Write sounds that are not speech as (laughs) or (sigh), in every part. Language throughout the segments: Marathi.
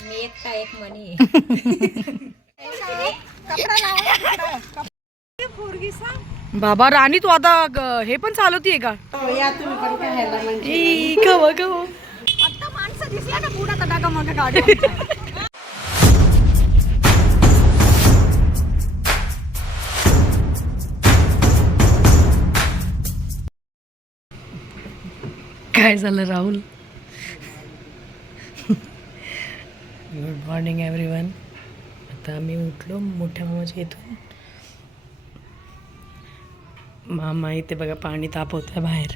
मी एक (laughs) बाबा राणी तू आता ग- हे पण चालवतीये का? म्हणजे ई, गव, गव. आता माणसं दिसल्या ना पुढे टाका मग गाडी काय झालं राहुल? गुड मॉर्निंग एव्हरीवन आता आम्ही उठलो मोठ्या मामाच्या इथून. मामा इथे बघा पाणी तापवत आहे बाहेर.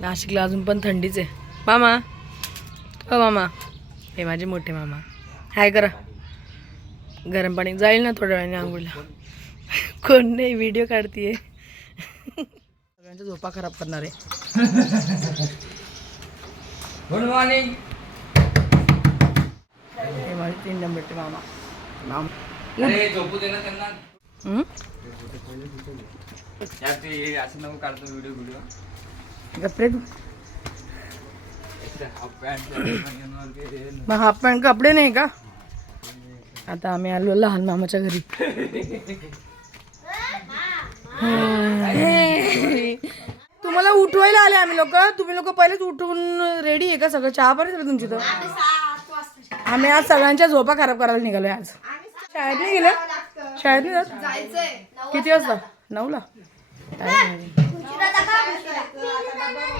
नाशिकला अजून पण थंडीच आहे. मामा. हो मामा. हे माझे मोठे मामा. हाय करा. गरम पाणी. जाईल ना थोड्या वेळाने आंघोळीला. कोण नाही व्हिडिओ काढतीये. सगळ्यांच्या झोपा खराब करणार. आहे गुड मॉर्निंग हे माझे तीन नंबरचे मामा. मामा. हं? असं नको काढतो व्हिडिओ व्हिडिओ कपडे मग हाफ पॅन्ट कपडे नाही का? आता आम्ही आलो लहान मामाच्या घरी. तुम्हाला उठवायला आले आम्ही लोक. तुम्ही लोक पहिलेच उठून रेडी आहे का सगळं? चहा पाणी सगळं तुमची तर? आम्ही आज सगळ्यांच्या झोपा खराब करायला निघालोय आज. शाळेत नाही गेलं? शाळेत नाही जात? किती वाजता? नऊला?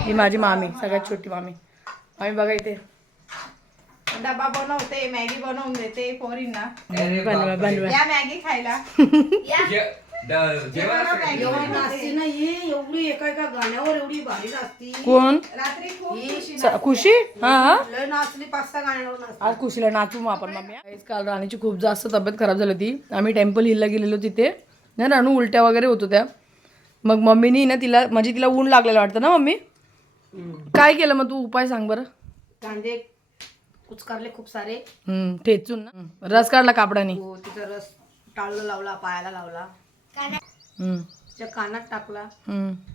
ही माझी मामी सगळ्यात छोटी मामी. मामी बघा इथे. डबा बनवते मॅगी बनवून देते पोरींना. बनवा बनवा. या मॅगी खायला. एवढी एका एका गाण्यावर एवढी भारी नाचती. कोण? रात्री खूप स- खुशी? हा हा? लय नाचली पाच सहा गाण्यावर नाचली आज खुशीला नाचू मग आपण मम्मी. काल राणीची खूप जास्त तब्येत खराब झाली होती. आम्ही टेम्पल हिलला गेलेलो तिथे. ना राणू उलट्या वगैरे होत होत्या. मग मम्मीनी ना तिला म्हणजे तिला ऊन लागलेलं वाटतं ना मम्मी? काय केलं मग तू? उपाय सांग बरं. कांदे कुचकारले खूप सारे. हम्म, ठेचून ना. हम्म, रस काढला कापडाने. हो तिचा रस टाळलं लावला पायाला लावला. तिच्या कानात टाकला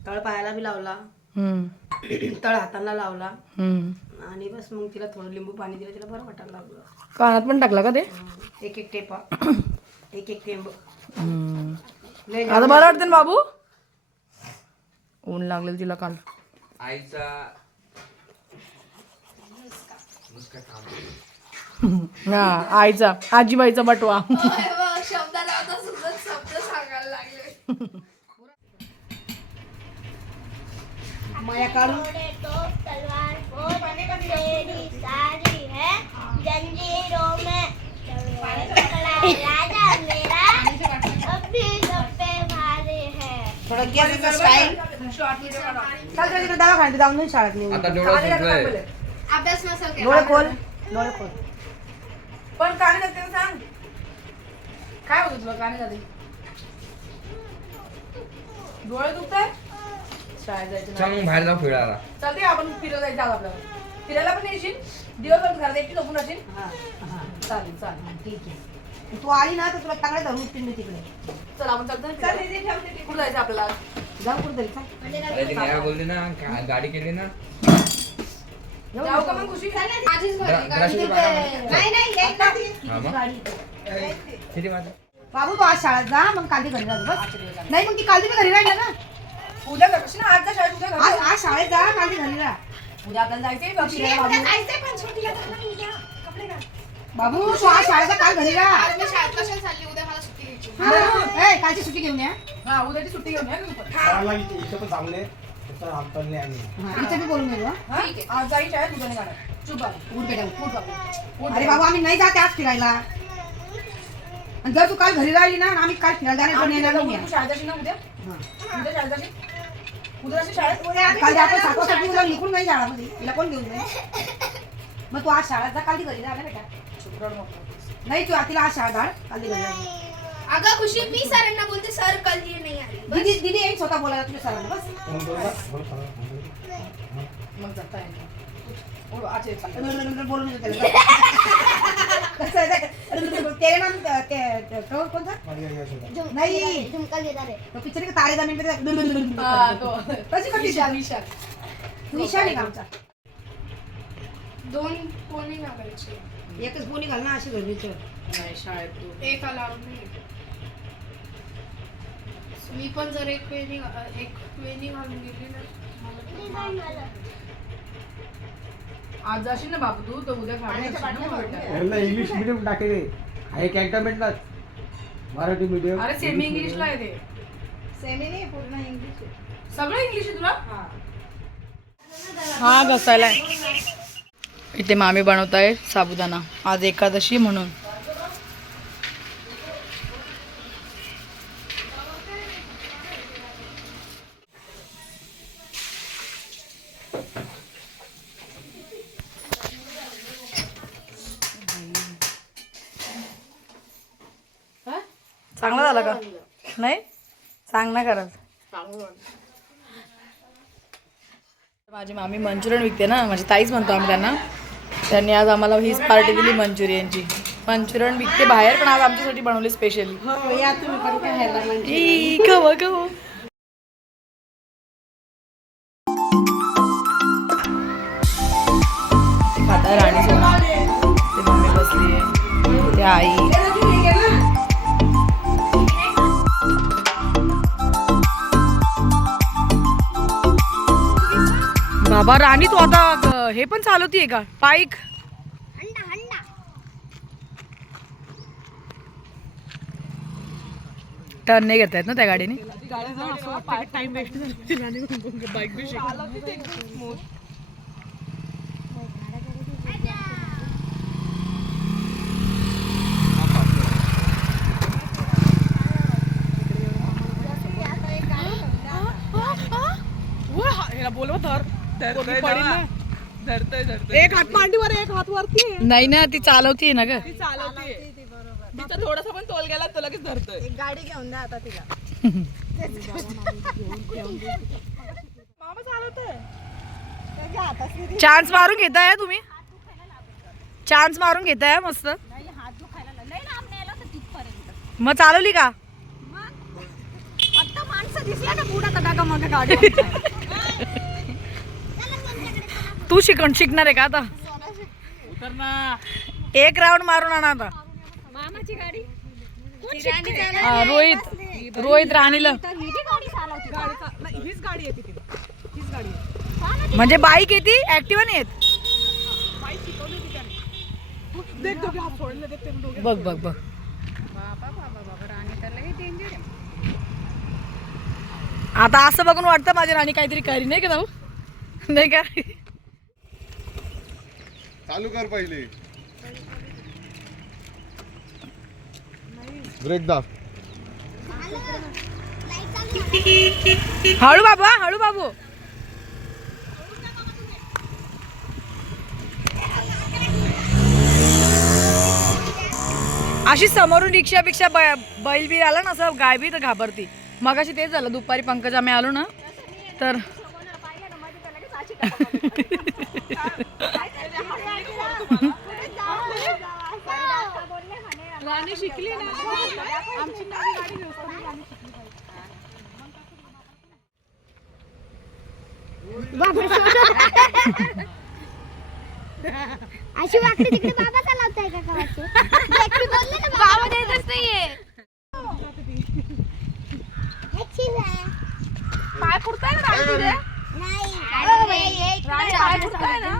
तळ पायाला बी लावला तळ हातांना लावला. आणि बस मग तिला थोडं लिंबू पाणी दिलं तिला बरं वाटायला लागलं. कानात पण टाकला का ते. एक एक टेपा. एक एक टेंब. आता बरं वाटतं ना बाबू? ऊन लागलेलं तिला काल. आईचा हा आईचा आजीबाईचा बटवा. माया काढून तो तलवार को तेरी सारी है जंजीरों में। राजा मेरा। अभी सब पे भारी है। थोडं गॅसचा स्टाईल चाल तिकडे दवाखान्यात जाऊन नाही शाळेत नेऊन आता डोळा सुटलाय डोळे खोल। डोळे खोल। पण काने जाते सांग काय होतं तुला काने जाते डोळे दुखताय? शाळेत जायचं चल मग बाहेर जाऊ फिरायला. चालते आपण फिरायला जायचं आज आपल्याला. फिरायला पण येशील. दिवसभर घरात एकटी झोपून असेल. हा, हा. चालेल चालेल. ठीक आहे. तू आली ना तर तुला चांगलं धरून उठतील मी तिकडे. चल आपण चालतो. कुठं जायचं आपल्याला? जाऊ कुठे तरी चाल अरे ते नेहा बोलली ना गाडी केली ना. जाऊ का मग खुशी द्रा- नाही नाही एक नाही. हा मग? किती वाजता बाबू तू आज शाळेत जा मग काल घरी राहतो बस नाही मग ती काल घरी राहिला ना उद्या जाशील ना आज जा शाळेत उद्या आज घरी. आज शाळेत जा काल घरी राहा उद्या आपल्याला जायचंय बघ उद्या फिरायला. जायचंय पण सुट्टीला जायला नाही उद्या. कपडे घाल. बाबू तू आज शाळेत जा काल घरी राहा आज मी शाळेत कशाला चालली उद्या मला सुट्टी घ्यायची हा, ए, कालची सुट्टी घेऊन या हा उद्याची सुट्टी घेऊन या पण. इथे इथे पण चांगले आणि हा, इथे बी बोलून घेऊ हा. हा? आज जाईल शाळेत उद्या नाही जाणार. चुप बाबू. उठ बेटा उठ. उठ बाबू. अरे बाबू आम्ही नाही जाते आज फिरायला आणि जर तू काल घरी राहिली ना आणि आम्ही काल जाणार आम्ही येणार शाळेत जाशील ना उद्या? उद्या शाळेत? जाशील उद्या जाशील शाळेत काल आपण तुला निघून नाही शाळामध्ये तिला कोण घेऊन जाईल मग तू आज शाळेत जा काल ती घरी राहा ना बेटा नको. नाही तू तिला आज शाळा धाड काल ती घरी अगं खुशी मी सरांना बोलते सर कल ये नहीं आ रही दीदी दीदी येईल स्वतः बोलायला तुझ्या सरांना बस. मग जाता असं पिक्चर का तारे जमीन पे हा, तो. कशी कशी विशाल, का आमचा दोन कोणी लागायचे एकच पोनी घाल ना अशी घरच्या नाही शाळेत एक अलाउड नाही मी पण जर एक वेणी एक वेणी घालून गेली ना आज जाशील ना बाबू तू? तर उद्या यांना इंग्लिश मिडियम टाकेले हा. एक कॅन्टॉनमेंटलाच मराठी मिडियम अरे सेमी इंग्लिशला आहे ते. सेमी नाही पूर्ण इंग्लिश आहे. सगळं इंग्लिश आहे तुला? हा. घसायला इथे मामी बनवताय साबुदाणा. आज एकादशी म्हणून चांगला झाला का नाही करत माझी मामी मंचुरियन विकते ना माझी ताईच म्हणतो आम्ही त्यांना. त्यांनी आज आम्हाला हीच पार्टी दिली मंचुरियनची. मंचुरियन विकते बाहेर पण आज आमच्यासाठी बनवली स्पेशली हो राणी सोना ते मम्मी बसली ते आई. बाबा राणी तू आता हे पण चालवतीये का? बाईक टर्न नाही घेता येत ना त्या गाडीने? बोलवा एक हात मांडीवर एक हात वरती आहे. नाही ना ती चालवतीये ना ग. तिचा थोडासा पण तोल गेला तर लगेच धरतोय. एक गाडी घेऊन द्या आता तिला. मामा चालवतोय. त्याच्या हातात किती- चान्स मारून घेताय तुम्ही? चान्स मारून घेताय मस्त? मग चालवली का? फक्त माणसं दिसल्या ना पुढे टाका मग गाडी (laughs) तू शिकण शिकणार आहे का आता? एक राऊंड मारून आणा आता. हा, रोहित. रोहित राणीला. नाही, हीच गाडी येते तिला. हीच गाडी आहे. म्हणजे बाईक येते ऍक्टिव्ह नाही येत? बाई शिकवली होती त्याने. देख दोघे हात सोडले देख ते दोघे बघ बघ बघ. आता असं बघून वाटतं माझ्या राणी काहीतरी करी नाही का जाऊ नाही का? चालू कर पहिले. ब्रेक दाब. हळू बाबू हळू बाबू. अशी समोरून रिक्षा बिक्षा बैल बी आला ना असं गाय बी तर घाबरती. मगाशी तेच झालं दुपारी पंकज आम्ही आलो ना तर (laughs) पाय पुरताय ना तुझे पुरताय ना?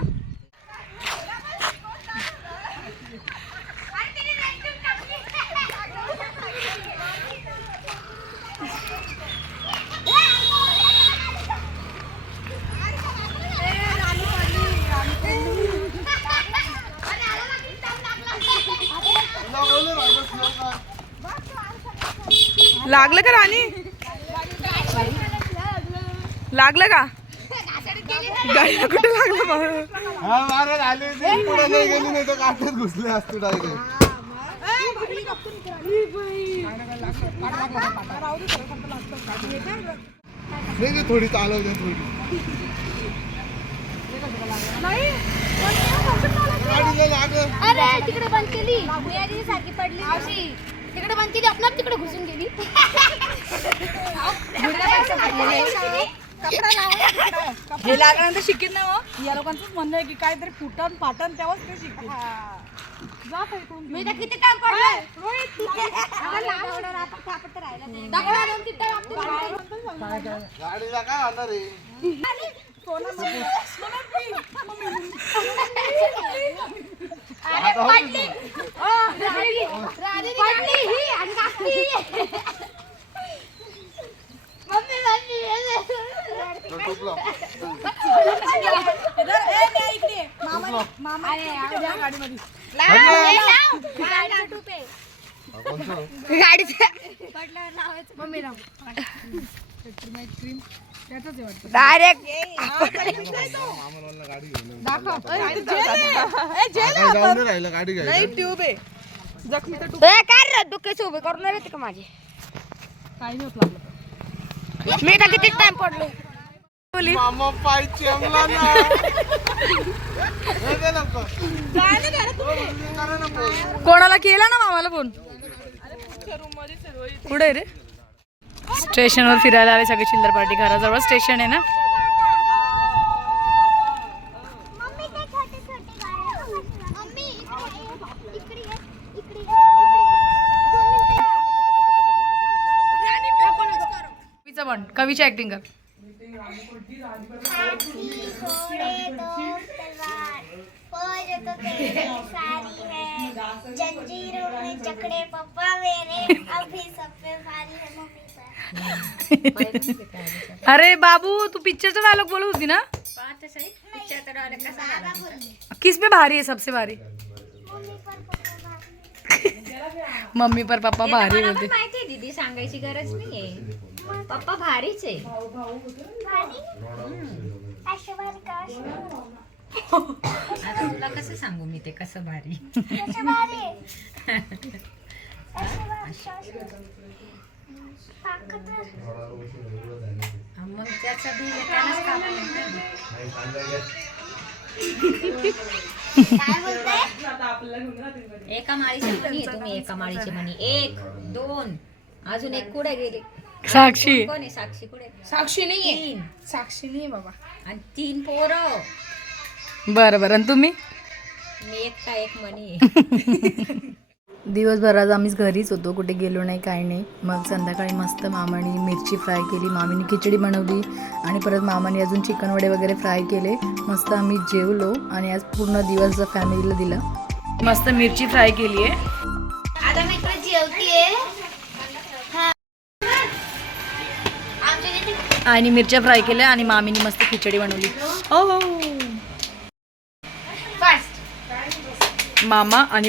लागलं का राणी? लागलं का? गाडीला कुठे लागलं बाबा? हा महाराज आले ते. पुढे नाही गेली नाही. तर काठ्यात घुसले असते डायरेक्ट नाही नाही, थोडी चालवते थोडी. अरे तिकडे बंद केली. भुयारी सारखी पडली अशी. तिकडे बंद केली आपण तिकडे घुसून गेली. हे लागल्यानंतर शिकेल ना मग या लोकांचंच म्हणणं आहे की काहीतरी फुटन फाटन तेव्हाच ते शिकेल मी तर किती टाइम पडलोय दाखवा दोन तीन time आपण गाडीला काय होणार रे अरे पडली ओ, पडली ही आणि मम्मी मम्मी तो टुकला. कोणचं? मामाला गाडी घेऊन ये. काय जाऊन नाही राहिलं गाडी घ्यायला नाही ट्यूब आहे जखमी तर काय रे डोक्याचे उभे करून येते का माझे काही नाही होत लागलं मी तर किती टाइम पडलो मामा पाय चेमला ना. हे दे लवकर. हो, मुलगी करा ना फोन. कोणाला केला ना मामाला फोन? पुढे रे? स्टेशनवर फिरायला आले सगळे चिल्लर पार्टी घराजवळ स्टेशन आहे ना? मम्मी ते छोटे छोटे गाड्या मम्मी इकडे इकडे ये, इकडे ये, इकडे ये. कवीचं म्हण कवीची ऍक्टिंग कर. घोड़े दो तलवार फौज तो तेरे सारी है जंजीरों में जकड़े पप्पा मेरे अभी सब पे भारी है मम्मी पर अरे बाबू तू पिक्चर पिक्चरचा डायलॉग बोलत होती ना किस पे भारी है सबसे भारी? (laughs) मम्मी पर पप्पा भारी बोलते. माहिती दीदी सांगायची गरज नाहीये पप्पा भारीच आहे. आता तुला कसं सांगू मी ते कसं भारी? (laughs) मग त्याचा त्यालाच कापून एका माळीची आहे तुम्ही एका माळीची मणी. एक दोन. अजून एक कुठे गेली? साक्षी. कोण आहे? साक्षी कुठे साक्षी नाहीये तीन. साक्षी नाही बाबा. आणि तीन पोरं. बरं बरं. आणि तुम्ही? मी एकटा एक मणी आहे. (laughs) दिवसभर आज आम्हीच घरीच होतो. कुठे गेलो नाही काही नाही. मग संध्याकाळी मस्त मामाने मिरची फ्राय केली. मामीने खिचडी बनवली आणि परत मामाने अजून चिकन वडे वगैरे फ्राय केले. मस्त आम्ही जेवलो आणि आज पूर्ण दिवस फॅमिलीला दिला. मस्त मिरची फ्राय केली आहे. आता मी इकडे जेवतीये. हा. आमच्या इथे आणि मिरच्या फ्राय केल्या आणि मामीने मस्त खिचडी बनवली. ओ हो मामा आणि